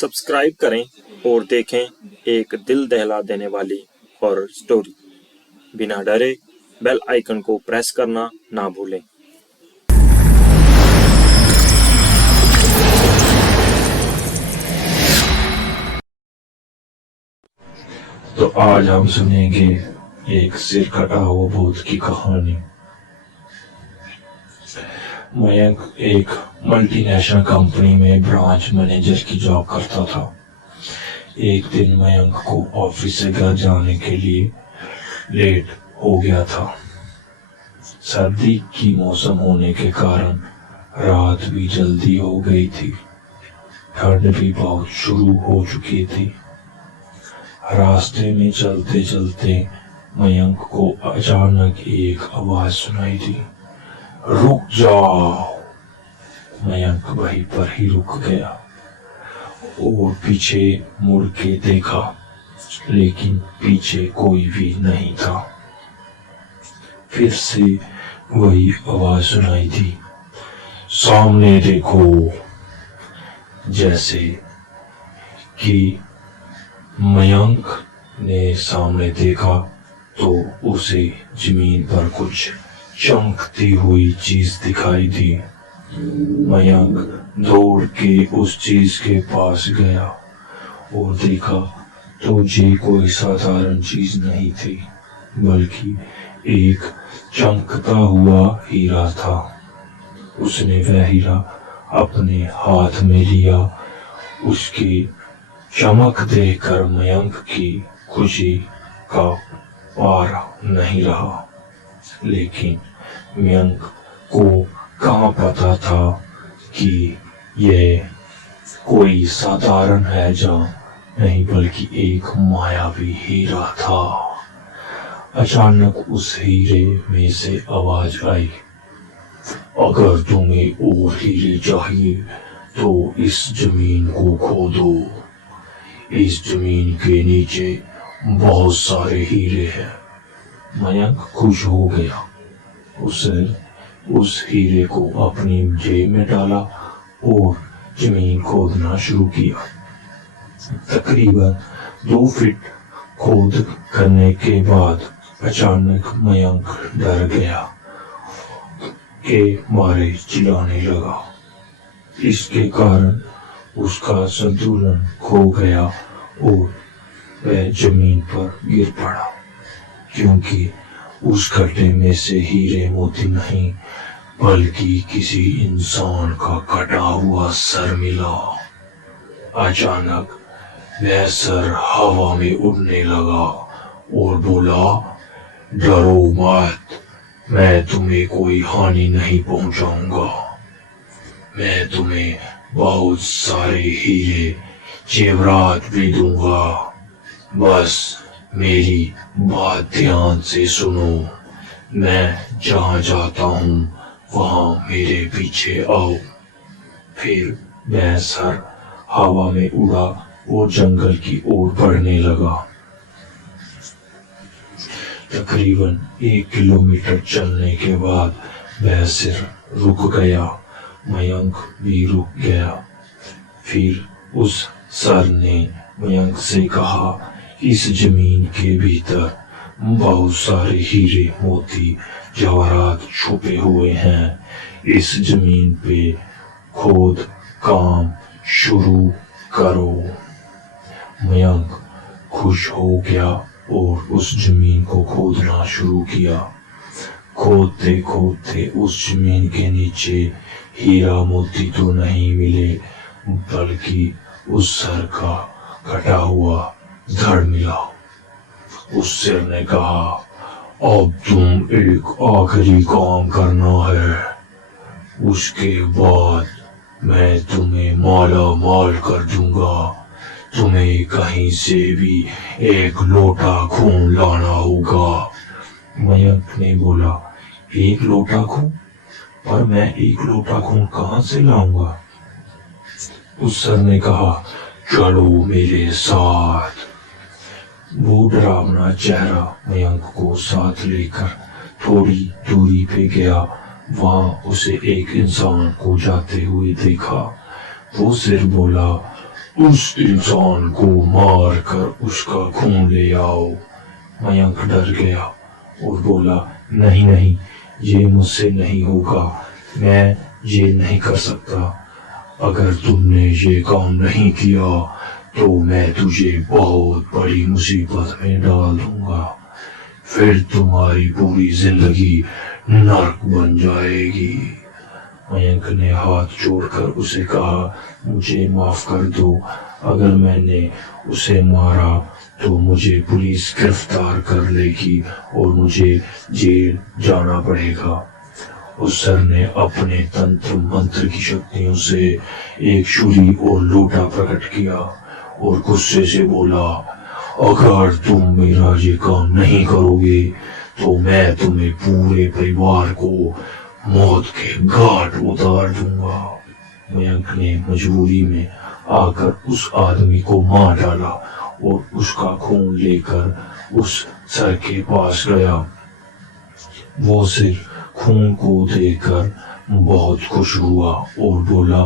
Subscribe करें और देखें एक दिल दहला देने वाली हॉरर स्टोरी। बिना डरे बेल आइकन को प्रेस करना ना भूलें। तो आज हम सुनेंगे एक सिर कटा हुआ भूत की कहानी। मयंक एक मल्टीनेशनल कंपनी में ब्रांच मैनेजर की जॉब करता था। एक दिन मयंक को ऑफिस से घर जाने के लिए लेट हो गया था। सर्दी की मौसम होने के कारण रात भी जल्दी हो गई थी। ठंड भी बहुत शुरू हो चुकी थी। रास्ते में चलते चलते मयंक को अचानक एक आवाज सुनाई दी, रुक जाओ। मयंक वहीं पर ही रुक गया और पीछे मुड़ के देखा, लेकिन पीछे कोई भी नहीं था। फिर से वही आवाज सुनाई दी, सामने देखो। जैसे कि मयंक ने सामने देखा तो उसे जमीन पर कुछ चमकती हुई चीज दिखाई दी। मयंक दौड़ के उस चीज के पास गया और देखा तो ये कोई साधारण चीज नहीं थी, बल्कि एक चमकता हुआ हीरा था। उसने वह हीरा अपने हाथ में लिया। उसकी चमक देखकर मयंक की खुशी का पार नहीं रहा, लेकिन मयंक को कहाँ पता था कि यह कोई साधारण है जहाँ नहीं, बल्कि एक मायावी हीरा था। अचानक उस हीरे में से आवाज आई, अगर तुम्हें और हीरे चाहिए तो इस जमीन को खोदो। इस जमीन के नीचे बहुत सारे हीरे हैं। मयंक खुश हो गया। उसने उस हीरे को अपनी जेब में डाला और जमीन खोदना शुरू किया। तकरीबन 2 फीट खोद करने के बाद अचानक मयंक डर गया के मारे चिल्लाने लगा। इसके कारण उसका संतुलन खो गया और वह जमीन पर गिर पड़ा, क्योंकि उस गड्ढे में से हीरे मोती नहीं, बल्कि किसी इंसान का कटा हुआ सर मिला। अचानक वह सर हवा में उड़ने लगा और बोला, डरो मत, मैं तुम्हें कोई हानि नहीं पहुंचाऊंगा। मैं तुम्हें बहुत सारे हीरे जेवरात भी दूंगा। बस मेरी बात ध्यान से सुनो। मैं जहाँ जाता हूँ वहाँ मेरे पीछे आओ। फिर वह सर हवा में उड़ा और जंगल की ओर बढ़ने लगा। तकरीबन 1 किलोमीटर चलने के बाद वह सिर रुक गया। मयंक भी रुक गया। फिर उस सर ने मयंक से कहा, इस जमीन के भीतर बहुत सारे हीरे मोती जवाहरात छुपे हुए हैं। इस जमीन पे खोद काम शुरू करो। मयंक खुश हो गया और उस जमीन को खोदना शुरू किया। खोदते खोदते उस जमीन के नीचे हीरा मोती तो नहीं मिले, बल्कि उस सर का कटा हुआ धड़ मिला। उस सिर ने कहा, अब तुम एक आखिरी काम करना है, उसके बाद मैं तुम्हें माला माल कर दूंगा। तुम्हें कहीं से भी 1 लोटा खून लाना होगा। मयंक ने बोला, 1 लोटा खून? पर मैं 1 लोटा खून कहाँ से लाऊंगा? उस सर ने कहा, चलो मेरे साथ। वो डरावना चेहरा मयंक को साथ लेकर थोड़ी दूरी पे गया। वहां उसे एक इंसान को जाते हुए देखा। वो सिर बोला, उस इंसान को मार कर उसका खून ले आओ। मयंक डर गया और बोला, नहीं नहीं, ये मुझसे नहीं होगा, मैं ये नहीं कर सकता। अगर तुमने ये काम नहीं किया तो मैं तुझे बहुत बड़ी मुसीबत में डाल दूंगा, फिर तुम्हारी पूरी जिंदगी नर्क बन जाएगी। मयंक ने हाथ जोड़कर उसे कहा, मुझे माफ कर दो, अगर मैंने उसे मारा तो मुझे पुलिस गिरफ्तार कर लेगी और मुझे जेल जाना पड़ेगा। उस सर ने अपने तंत्र मंत्र की शक्तियों से एक छुरी और लोटा प्रकट किया और गुस्से से बोला, अगर तुम मेरा ये काम नहीं करोगे तो मैं तुम्हें पूरे परिवार को मौत के घाट उतार दूंगा। मयंक ने मजबूरी में आकर उस आदमी को मार डाला और उसका खून लेकर उस सर के पास गया। वो सिर खून को देखकर बहुत खुश हुआ और बोला,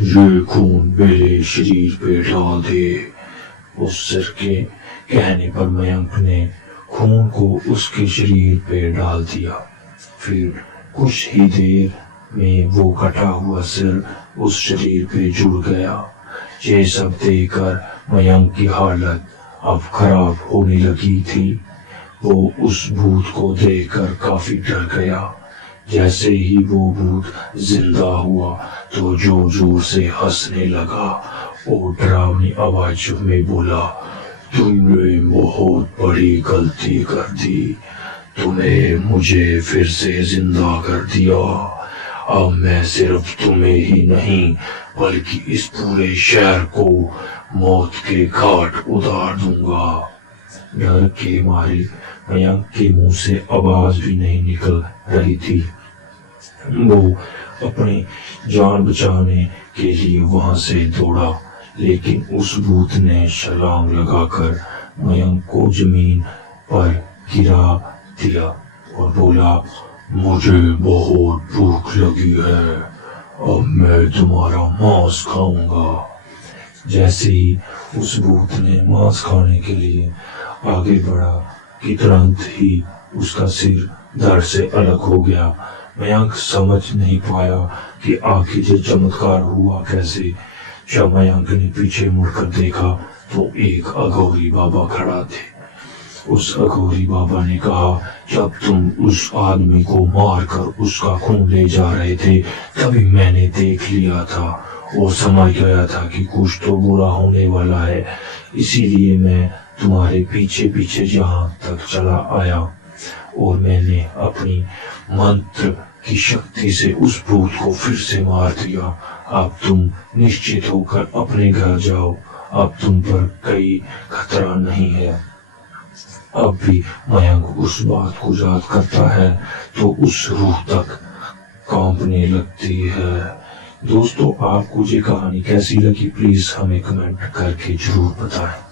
ये खून मेरे शरीर पे डाल दे। उस सिर के कहने पर मयंक ने खून को उसके शरीर पे डाल दिया। फिर कुछ ही देर में वो कटा हुआ सिर उस शरीर पे जुड़ गया। ये सब देखकर मयंक की हालत अब खराब होने लगी थी। वो उस भूत को देखकर काफी डर गया। जैसे ही वो भूत जिंदा हुआ तो जोर जोर से हंसने लगा और डरावनी आवाज में बोला, तुमने बहुत बड़ी गलती कर दी, तुम्हें मुझे फिर से जिंदा कर दिया। अब मैं सिर्फ तुम्हें ही नहीं बल्कि इस पूरे शहर को मौत के घाट उतार दूंगा। डर के मारे मयंक के मुंह से आवाज भी नहीं निकल रही थी। वो अपनी जान बचाने के लिए वहां से दौड़ा, लेकिन उस भूत ने छलांग लगाकर मयंक को जमीन पर गिरा दिया और बोला, मुझे बहुत भूख लगी है, अब मैं तुम्हारा मांस खाऊंगा। जैसे ही उस भूत ने मांस खाने के लिए आगे बढ़ा कि तुरंत ही उसका सिर दर्द से अलग हो गया। मयंक समझ नहीं पाया कि आखिर ये चमत्कार हुआ कैसे। जब मयंक ने पीछे मुड़कर देखा तो एक अघोरी बाबा खड़ा थे। उस अघोरी बाबा ने कहा, जब तुम उस आदमी को मारकर उसका खून ले जा रहे थे तभी मैंने देख लिया था और समझ गया था कि कुछ तो बुरा होने वाला है, इसीलिए मैं तुम्हारे पीछे पीछे यहाँ तक चला आया और मैंने अपनी मंत्र की शक्ति से उस भूत को फिर से मार दिया। अब तुम निश्चित होकर अपने घर जाओ, अब तुम पर कोई खतरा नहीं है। अब भी मयंक उस बात को याद करता है तो उस रूह तक कांपने लगती है। दोस्तों, आपको ये कहानी कैसी लगी प्लीज हमें कमेंट करके जरूर बताएं।